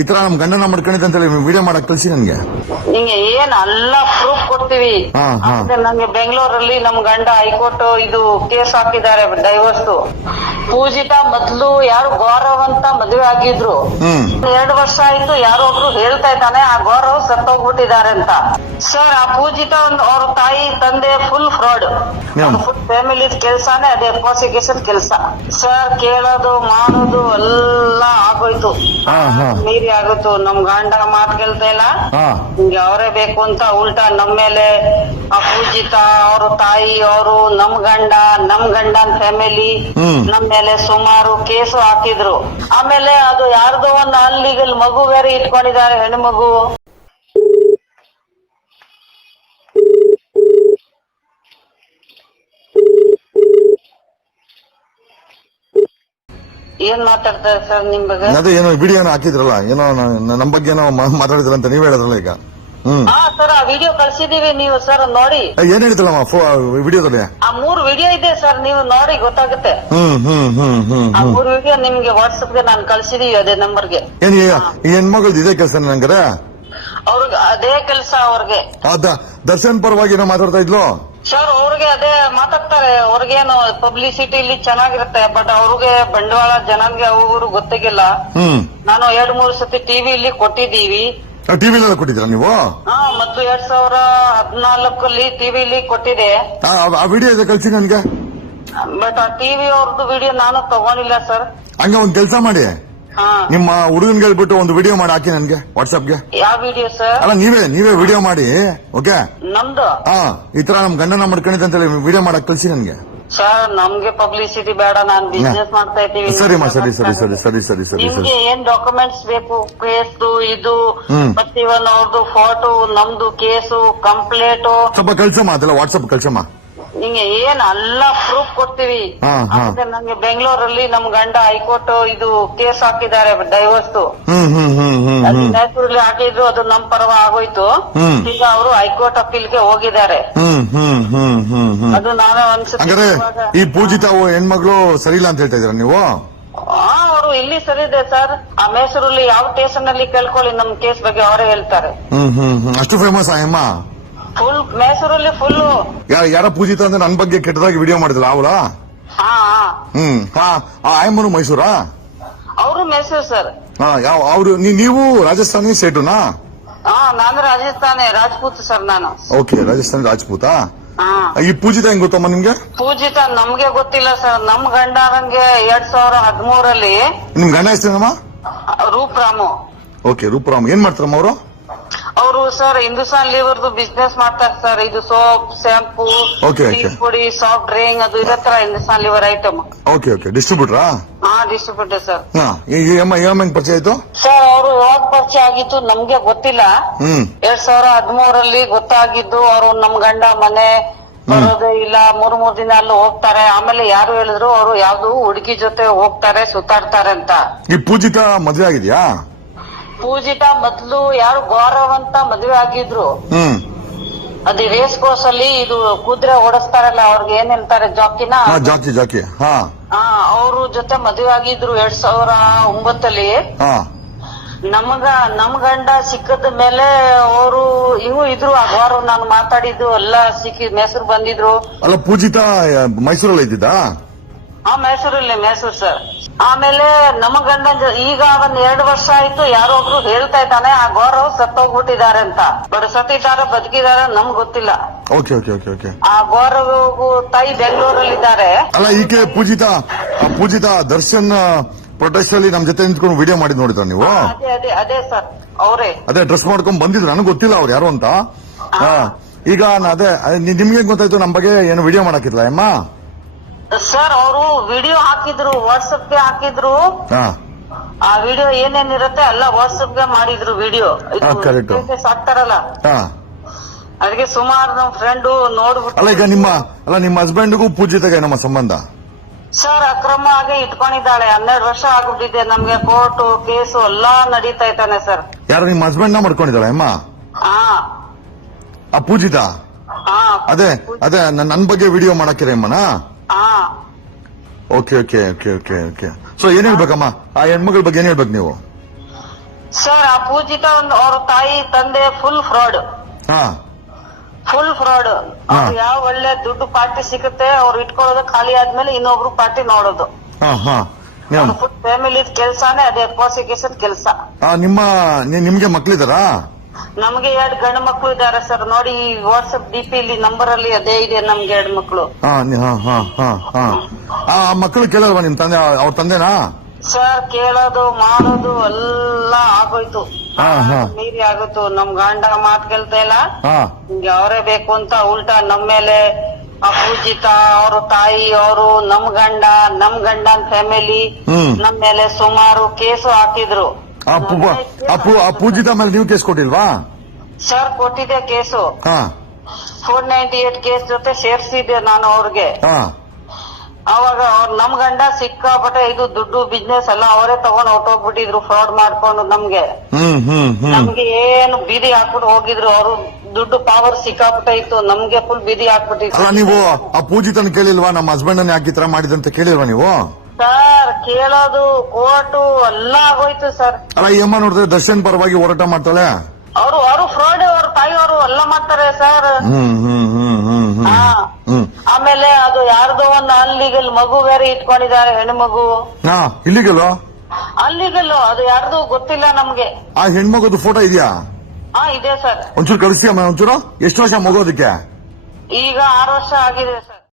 ಈ ತರ ನಮ್ ಗಂಡನ ಮಾಡ್ಕೊಂಡಿದ್ದೆ ಅಂತ ಹೇಳಿ ವಿಡಿಯೋ ಮಾಡಕ್ ಕಳ್ಸಿ ನನ್ಗೆ. ನಿಂಗೆ ಏನ್ ಎಲ್ಲ ಪ್ರೂಫ್ ಕೊಡ್ತೀವಿ. ನಂಗೆ ಬೆಂಗಳೂರಲ್ಲಿ ನಮ್ ಗಂಡ ಹೈಕೋರ್ಟ್ ಇದು ಕೇಸ್ ಹಾಕಿದ್ದಾರೆ ಡೈವರ್ಸ್. ಪೂಜಿತಾ ಮೊದ್ಲು ಯಾರು ಗೌರವ್ ಅಂತ ಮದುವೆ ಆಗಿದ್ರು. 2 ವರ್ಷ ಆಯ್ತು ಯಾರೋ ಒಬ್ರು ಹೇಳ್ತಾ ಇದ್ದಾನೆ ಆ ಗೌರವ್ ಸತ್ತೋಗ್ಬಿಟ್ಟಿದ್ದಾರೆ ಅಂತ. ಸರ್ ಆ ಪೂಜಿತಾ ಅವ್ರ ತಾಯಿ ತಂದೆ ಫುಲ್ ಫ್ರಾಡ್. ಫುಲ್ ಫ್ಯಾಮಿಲಿ ಕೆಲ್ಸಾನೇ ಅದೇ ಪ್ರೋಸಿಕ್ಯೂಷನ್ ಕೆಲ್ಸ. ಸರ್ ಕೇಳೋದು ಮಾಡೋದು ಎಲ್ಲ ಆಗೋಯ್ತು, ಮೀರಿ ಆಗೋಯ್ತು. ನಮ್ ಗಂಡ ಮಾತು ಕೇಳ್ತಾ ಇಲ್ಲ, ನಿಮ್ಗೆ ಅವರೇ ಬೇಕು ಅಂತ ಉಲ್ಟಾ ನಮ್ ಮೇಲೆ ಆ ಪೂಜಿತಾ ಅವ್ರ ತಾಯಿ ಅವರು ನಮ್ ಗಂಡನ್ ಫ್ಯಾಮಿಲಿ ನಮ್ ಮೇಲೆ ಸುಮಾರು ಕೇಸು ಹಾಕಿದ್ರು. ಆಮೇಲೆ ಅದು ಯಾರ್ದೋ ಒಂದು ಅನ್ಲೀಗಲ್ ಮಗು ಬೇರೆ ಇಟ್ಕೊಂಡಿದ್ದಾರೆ, ಹೆಣ್ಣು ಮಗು. ಏನ್ ಮಾತಾಡ್ತಾರೆ ಸರ್ ನಿಮ್ ಬಗ್ಗೆ? ಅದೇ ಏನೋ ವಿಡಿಯೋ ಹಾಕಿದ್ರಲ್ಲ, ಏನೋ ನಮ್ ಬಗ್ಗೆ ಏನೋ ಮಾತಾಡಿದ್ರಂತ ನೀವ್ ಹೇಳಿದ್ರಲ್ಲ ಈಗ. ಹಾ ಸರ್, ಆ ವಿಡಿಯೋ ಕಳ್ಸಿದೀವಿ, ನೀವು ಸರ್ ನೋಡಿ. ಏನ್ ಹೇಳಿದ್ರಲ್ಲ ವಿಡಿಯೋದಲ್ಲಿ? ಆ 3 ವಿಡಿಯೋ ಇದೆ ಸರ್, ನೀವು ನೋಡಿ ಗೊತ್ತಾಗುತ್ತೆ. ಆ 3 ವಿಡಿಯೋ ನಿಮ್ಗೆ ವಾಟ್ಸಪ್ ಗೆ ನಾನು ಕಳ್ಸಿದೀವಿ, ಅದೇ ನಂಬರ್ಗೆ. ಏನ್ ಹೆಣ್ಮಗಳದ್ದು ಇದೇ ಕೆಲಸ ನಂಗಾರೆ? ಅವ್ರಿಗೆ ಅದೇ ಕೆಲಸ ಅವ್ರಿಗೆ. ದರ್ಶನ್ ಪರವಾಗಿ ಏನೋ ಮಾತಾಡ್ತಾ ಇದ್ಲು ಸರ್. ಅವ್ರಿಗೆ ಅದೇ ಮಾತಾಡ್ತಾರೆ, ಅವ್ರಿಗೇನು ಪಬ್ಲಿಸಿಟಿ ಇಲ್ಲಿ ಚೆನ್ನಾಗಿರುತ್ತೆ, ಬಟ್ ಅವ್ರಿಗೆ ಬಂಡವಾಳ ಜನನ್ಗೆ ಅವರು ಗೊತ್ತಾಗಿಲ್ಲ. ನಾನು 2-3 ಸತಿ ಟಿವಿಲಿ ಕೊಟ್ಟಿದ್ದೀವಿ. ಟಿವಿಲೆಲ್ಲ ಕೊಟ್ಟಿದ್ರ ನೀವು? ಮತ್ತು 2014 ಟಿವಿಲಿ ಕೊಟ್ಟಿದೆ. ಆ ವಿಡಿಯೋ ಇದೆ, ಕಳ್ಸಿ ನನ್ಗೆ. ಬಟ್ ಆ ಟಿವಿ ಅವ್ರದ್ದು ವಿಡಿಯೋ ನಾನು ತಗೊಂಡಿಲ್ಲ ಸರ್. ಹಂಗ ಒಂದ್ ಕೆಲಸ ಮಾಡಿ, ನಿಮ್ಮ ಹುಡುಗನ್ಗೆ ಹೇಳ್ಬಿಟ್ಟು ಒಂದು ವಿಡಿಯೋ ಮಾಡಿ ಹಾಕಿ ನನ್ಗೆ ವಾಟ್ಸ್ಆಪ್ಗೆ. ಯಾವ ವಿಡಿಯೋ ಸರ್? ಅಲ್ಲ ನೀವೇ ವಿಡಿಯೋ ಮಾಡಿ. ಓಕೆ, ನಮ್ದು ಈ ತರ ನಮ್ ಗಂಡನ ಮಾಡ್ಕೊಂಡಿದ್ದೆ ಅಂತ ಹೇಳಿ ವಿಡಿಯೋ ಮಾಡಕ್ ಕಳ್ಸಿ ನನ್ಗೆ. ಸರ್ ನಮ್ಗೆ ಪಬ್ಲಿಸಿಟಿ ಬೇಡ, ನಾನ್ ಬಿಸ್ನೆಸ್ ಮಾಡ್ತಾ ಇದ್ದೀವಿ. ಸರಿ. ನಿಮ್ಗೆ ಏನ್ ಡಾಕ್ಯುಮೆಂಟ್ಸ್ ಬೇಕು? ಕೇಸು ಇದು ಮತ್ತೆ ಇವನ್ ಅವ್ರದ್ದು ಫೋಟೋ, ನಮ್ದು ಕೇಸು ಕಂಪ್ಲೇಂಟ್ ಸ್ವಲ್ಪ ಕಳ್ಸಮ್ಮ, ಅದೆಲ್ಲ ವಾಟ್ಸ್ಆಪ್ ಕಳ್ಸಮ್ಮ. ನಿಂಗೆ ಏನ್ ಎಲ್ಲ ಪ್ರೂಫ್ ಕೊಡ್ತೀವಿ. ನಂಗೆ ಬೆಂಗಳೂರಲ್ಲಿ ನಮ್ ಗಂಡ ಹೈಕೋರ್ಟ್ ಇದು ಕೇಸ್ ಹಾಕಿದ್ದಾರೆ ಡೈವರ್ಸ್. ಮೈಸೂರಲ್ಲಿ ಹಾಕಿದ್ರು, ಅದು ನಮ್ ಪರವ ಆಗೋಯ್ತು. ಈಗ ಅವರು ಹೈಕೋರ್ಟ್ ಅಪೀಲ್ಗೆ ಹೋಗಿದ್ದಾರೆ. ಅದು ನಾನು ಅನ್ಸುತ್ತೆ ಈ ಪೂಜಿತಾ ಹೆಣ್ಮಗಳು ಸರಿ ಇಲ್ಲ ಅಂತ ಹೇಳ್ತಾ ಇದೀರ ನೀವು? ಅವರು ಇಲ್ಲಿ ಸರಿ ಇದೆ ಸರ್. ಆ ಮೈಸೂರಲ್ಲಿ ಯಾವ ಸ್ಟೇಷನ್ ಅಲ್ಲಿ ಕೇಳ್ಕೊಳ್ಳಿ, ನಮ್ ಕೇಸ್ ಬಗ್ಗೆ ಅವರೇ ಹೇಳ್ತಾರೆ. ಅಷ್ಟು ಫೇಮಸ್ ಅಮ್ಮ ಫುಲ್ ಮೈಸೂರಲ್ಲಿ ಫುಲ್. ಯಾರ ಪೂಜಿತಾ ಅಂದ್ರೆ ನನ್ ಬಗ್ಗೆ ಕೆಟ್ಟದಾಗಿ ವಿಡಿಯೋ ಮಾಡಿದ್ಲ ಅವಳ? ಆಯಮ್ಮನು ಮೈಸೂರಾ? ಅವರು ಮೈಸೂರು ಸರ್. ಅವ್ರು ನೀವು ರಾಜಸ್ಥಾನಿ ಸೇಟುನಾ? ನಾನು ರಾಜಸ್ಥಾನಿ ರಾಜ್ಪೂತ್ ಸರ್. ನಾನು ಓಕೆ, ರಾಜಸ್ಥಾನಿ ರಾಜ್ಪೂತಾ? ಈ ಪೂಜಿತಾ ಹೆಂಗ್ ಗೊತ್ತಮ್ಮ ನಿಮ್ಗೆ? ಪೂಜಿತಾ ನಮ್ಗೆ ಗೊತ್ತಿಲ್ಲ ಸರ್. ನಮ್ ಗಂಡರಂಗೆ 2013 ನಿಮ್ ಗಂಡ ಹೆಸರೇನಮ್ಮ? ರೂಪರಾಮು. ಓಕೆ, ರೂಪರಾಮ್. ಏನ್ ಮಾಡ್ತಾರಮ್ಮ ಅವರು? ಅವರು ಸರ್ ಹಿಂದೂಸ್ತಾನ್ ಲಿವರ್ದು ಬಿಸ್ನೆಸ್ ಮಾಡ್ತಾರೆ ಸರ್. ಇದು ಸೋಪ್, ಶಾಂಪೂ, ಪುಡಿ, ಸಾಫ್ಟ್ ಡ್ರಿಂಕ್, ಅದು ಇದೇ ತರ ಹಿಂದೂಸ್ತಾನ್ ಲಿವರ್ ಐಟಮ್. ಓಕೆ, ಡಿಸ್ಟ್ರಿಬ್ಯೂಟರಾ? Distributor sir. ಹೆಂಗ್ ಪರಿಚಯ ಆಯ್ತು ಸರ್? ಅವರು ಯಾವಾಗ ಪರಿಚಯ ಆಗಿತ್ತು ನಮ್ಗೆ ಗೊತ್ತಿಲ್ಲ. 2013 ಗೊತ್ತಾಗಿದ್ದು. ಅವರು ನಮ್ ಗಂಡ ಮನೆ ಬರೋದು ಇಲ್ಲ, 3 ದಿನ ಅಲ್ಲಿ ಹೋಗ್ತಾರೆ. ಆಮೇಲೆ ಯಾರು ಹೇಳಿದ್ರು ಅವರು ಯಾವ್ದು ಹುಡುಗಿ ಜೊತೆ ಹೋಗ್ತಾರೆ, ಸುತ್ತಾಡ್ತಾರೆ ಅಂತ. ಈ ಪೂಜಿತಾ ಮದ್ವೆ ಆಗಿದ್ಯಾ? ಪೂಜಿತಾ ಮೊದ್ಲು ಯಾರು ಗೌರವ್ ಅಂತ ಮದುವೆ ಆಗಿದ್ರು. ಅದು ರೇಸ್ ಕೋರ್ಸ್ ಅಲ್ಲಿ ಇದು ಕುದುರೆ ಓಡಿಸ್ತಾರಲ್ಲ, ಅವ್ರಿಗೆ ಏನ್ ಹೇಳ್ತಾರೆ, ಜಾಕಿನ? ಜಾಕಿ. ಅವ್ರ ಜೊತೆ ಮದುವೆ ಆಗಿದ್ರು 2009. ನಮ್ ಗಂಡ ಸಿಕ್ಕದ ಮೇಲೆ ಅವರು ಇದ್ರು. ಆ ಗೌರವ್ ನಾನು ಮಾತಾಡಿದ್ದು ಎಲ್ಲ ಸಿಕ್ಕಿ ಮೈಸೂರು ಬಂದಿದ್ರು. ಅಲ್ಲ, ಪೂಜಿತಾ ಮೈಸೂರಲ್ಲಿ ಇದ್ದಿದ್ದಾ? ಮೈಸೂರು ಸರ್. ಆಮೇಲೆ ನಮ್ಮ ಗಂಡ ಈಗ 2 ವರ್ಷ ಆಯ್ತು ಯಾರೋ ಒಬ್ರು ಹೇಳ್ತಾ ಇದ್ದಾನೆ ಆ ಗೌರವ್ ಸತ್ತೋಗ್ಬಿಟ್ಟಿದ್ದಾರೆ ಅಂತ. ಬಟ್ ಸತ್ತಿದ್ದಾರೆ ಬದುಕಿದ್ದಾರೆ ನಮ್ಗೆ ಗೊತ್ತಿಲ್ಲ. ಓಕೆ. ಆ ಗೌರವ್ ತಾಯಿ ಬೆಂಗಳೂರಲ್ಲಿದ್ದಾರೆ. ಅಲ್ಲ, ಈಕೆ ಪೂಜಿತಾ ದರ್ಶನ್ ಪ್ರೊಟೆಸ್ಟ್ ಅಲ್ಲಿ ನಮ್ ಜೊತೆ ನಿಂತ್ಕೊಂಡು ವಿಡಿಯೋ ಮಾಡಿ ನೋಡಿದ್ರ ನೀವು? ಅದೇ ಸರ್, ಅವರೇ ಅದೇ ಡ್ರೆಸ್ ಮಾಡ್ಕೊಂಡ್ ಬಂದಿದ್ರು. ನನಗೆ ಗೊತ್ತಿಲ್ಲ ಅವ್ರು ಯಾರು ಅಂತ. ಈಗ ಅದೇ ನಿಮ್ಗೆ ಗೊತ್ತಾಯ್ತು ನಮ್ ಬಗ್ಗೆ ಏನು ವಿಡಿಯೋ ಮಾಡಾಕಿಲ್ಲ ಅಮ್ಮ? ಸರ್ ಅವರು ವಿಡಿಯೋ ಹಾಕಿದ್ರು, ವಾಟ್ಸಪ್ ಗೆ ಹಾಕಿದ್ರು. ಆ ವಿಡಿಯೋ ಏನೇನಿರುತ್ತೆ ಎಲ್ಲ ವಾಟ್ಸಪ್ ಗೆ ಮಾಡಿದ್ರು ವಿಡಿಯೋ. ಹಾಕ್ತಾರಲ್ಲ, ಅದಕ್ಕೆ ಸುಮಾರು ನಮ್ ಫ್ರೆಂಡ್ ನೋಡ್ಬಿಟ್ಟು. ಅಲ್ಲ, ಈಗ ನಿಮ್ಮ ಹಸ್ಬೆಂಡ್ಗೂ ಪೂಜಿತಾಗೆ ನಮ್ಮ ಸಂಬಂಧ? ಸರ್ ಅಕ್ರಮ ಆಗಿ ಇಟ್ಕೊಂಡಿದ್ದಾಳೆ. 12 ವರ್ಷ ಆಗ್ಬಿಟ್ಟಿದೆ. ನಮ್ಗೆ ಕೋರ್ಟ್ ಕೇಸು ಎಲ್ಲಾ ನಡೀತಾ ಇದ್ದಾನೆ ಸರ್. ಯಾರು ನಿಮ್ಮ ಹಸ್ಬೆಂಡ್ ನ ಮಾಡ್ಕೊಂಡಿದ್ದಾಳೆ ಅಮ್ಮ? ಆ ಪೂಜಿತಾ? ಅದೇ ನನ್ ಬಗ್ಗೆ ವಿಡಿಯೋ ಮಾಡಾಕಿರ ಅಮ್ಮನ? ಓಕೆ. ಸೊ ಏನ್ ಹೇಳ್ಬೇಕಮ್ಮ, ಆ ಹೆಣ್ಮಗಳ ಬಗ್ಗೆ ಏನ್ ಹೇಳ್ಬೇಕು ನೀವು? ಸರ್ ಆ ಪೂಜಿತ ಅವ್ರ ತಾಯಿ ತಂದೆ ಫುಲ್ ಫ್ರಾಡ್. ಹಾ ಫುಲ್ ಫ್ರಾಡ್. ಹಾ. ಯಾವ ಒಳ್ಳೆ ದುಡ್ಡು ಪಾರ್ಟಿ ಸಿಗುತ್ತೆ ಅವ್ರು ಇಟ್ಕೊಳ್ಳೋದು, ಖಾಲಿ ಆದ್ಮೇಲೆ ಇನ್ನೊಬ್ರು ಪಾರ್ಟಿ ನೋಡೋದು. ಹಾ ಹಾ ಫುಲ್ ಫ್ಯಾಮಿಲಿ ಕೆಲ್ಸಾನೇ ಅದೇ, ಪ್ರೋಸಿಕ್ಯೂಷನ್ ಕೆಲಸ. ನಿಮ್ಗೆ ಮಕ್ಳಿದಾರಾ? ನಮ್ಗೆ 2 ಗಂಡು ಮಕ್ಳು ಇದಾರೆ ಸರ್. ನೋಡಿ ಈ ವಾಟ್ಸ್ಆಪ್ ಡಿಪಿ ಇಲ್ಲಿ ನಂಬರ್ ಅಲ್ಲಿ ಅದೇ ಇದೆ, ನಮ್ಗೆ 2 ಮಕ್ಳು. ಆ ಮಕ್ಕಳು ಕೇಳಲ್ವಾ ನಿಮ್ ತಂದೆ? ಅವ್ರ ತಂದೆನಾ? ಸರ್ ಕೇಳೋದು ಮಾಡೋದು ಎಲ್ಲ ಆಗೋಯ್ತು, ಹಾ, ಹಾ. ಮೀರಿ ಆಗೋಯ್ತು. ನಮ್ ಗಂಡ ಮಾತ್ ಕೇಳ್ತಾ ಇಲ್ಲ, ಹಾ ನಿಮ್ಗೆ ಅವರೇ ಬೇಕು ಅಂತ ಉಲ್ಟಾ ನಮ್ ಮೇಲೆ ಆ ಪೂಜಿತ ಅವ್ರ ತಾಯಿ ಅವರು ನಮ್ ಗಂಡನ್ ಫ್ಯಾಮಿಲಿ ನಮ್ ಮೇಲೆ ಸುಮಾರು ಕೇಸು ಹಾಕಿದ್ರು. ಆ ಪೂಜಿತ ಮೇಲೆ ನೀವು ಕೇಸ್ ಕೊಟ್ಟಿಲ್ವಾ? ಸರ್ ಕೊಟ್ಟಿದ್ದೆ ಕೇಸು. ಹಾ 498 ಕೇಸ್ ಜೊತೆ ಸೇರ್ಸಿದ್ದೆ ನಾನು ಅವ್ರಿಗೆ. ಹಾ ಅವಾಗ ಅವ್ರ ನಮ್ ಗಂಡ ಸಿಕ್ಕಾಪಟ್ಟೆ ಇದು ದುಡ್ಡು ಬಿಸ್ನೆಸ್ ಎಲ್ಲ ಅವರೇ ತಗೊಂಡ್ ಹೊಟ್ಟೋಗ್ಬಿಟ್ಟಿದ್ರು, ಫ್ರಾಡ್ ಮಾಡ್ಕೊಂಡು ನಮ್ಗೆ. ನಮ್ಗೆ ಏನು ಬೀದಿ ಹಾಕ್ಬಿಟ್ಟು ಹೋಗಿದ್ರು ಅವರು. ದುಡ್ಡು ಪವರ್ ಸಿಕ್ಕಾಪಟ್ಟೆ ಇತ್ತು, ನಮ್ಗೆ ಫುಲ್ ಬೀದಿ ಹಾಕ್ಬಿಟ್ಟಿದ್ರು. ಅಲ್ಲ, ನೀವು ಆ ಪೂಜಿತನ ಕೇಳಿಲ್ವಾ? ನಮ್ಮ ಹಸ್ಬೆಂಡ್ ಅನ್ನ ಯಾಕೆ ಈ ತರ ಮಾಡಿದಂತ ಕೇಳಿಲ್ವಾ ನೀವು? ಸರ್ ಕೇಳೋದು ಕೋರ್ಟು ಎಲ್ಲ ಆಗೋಯ್ತು ಸರ್. ಅಲ್ಲ, ಈ ಅಮ್ಮ ನೋಡಿದ್ರೆ ದರ್ಶನ್ ಪರವಾಗಿ ಹೋರಾಟ ಮಾಡ್ತಾಳೆ. ಅವರು ಫ್ರಾಡ್, ಅವ್ರ ತಾಯಿಯವರು ಎಲ್ಲ ಮಾಡ್ತಾರೆ ಸರ್. ಆಮೇಲೆ ಅದು ಯಾರ್ದೋ ಒಂದು ಅಲ್ಲಿಗಲ್ ಮಗು ಬೇರೆ ಇಟ್ಕೊಂಡಿದ್ದಾರೆ, ಹೆಣ್ಮಗು. ಇಲ್ಲಿಗಲ್ ಅಲ್ಲಿಗಲ್ ಅದು ಯಾರ್ದು ಗೊತ್ತಿಲ್ಲ ನಮ್ಗೆ. ಆ ಹೆಣ್ಮಗುದು ಫೋಟೋ ಇದೆಯಾ? ಇದೆ ಸರ್. ಒಂಚೂರು ಕಳಿಸಿ ಅಮ್ಮ, ಒಂಚೂರು. ಎಷ್ಟು ವರ್ಷ ಮಗೋದಕ್ಕೆ? ಈಗ 6 ವರ್ಷ ಆಗಿದೆ ಸರ್.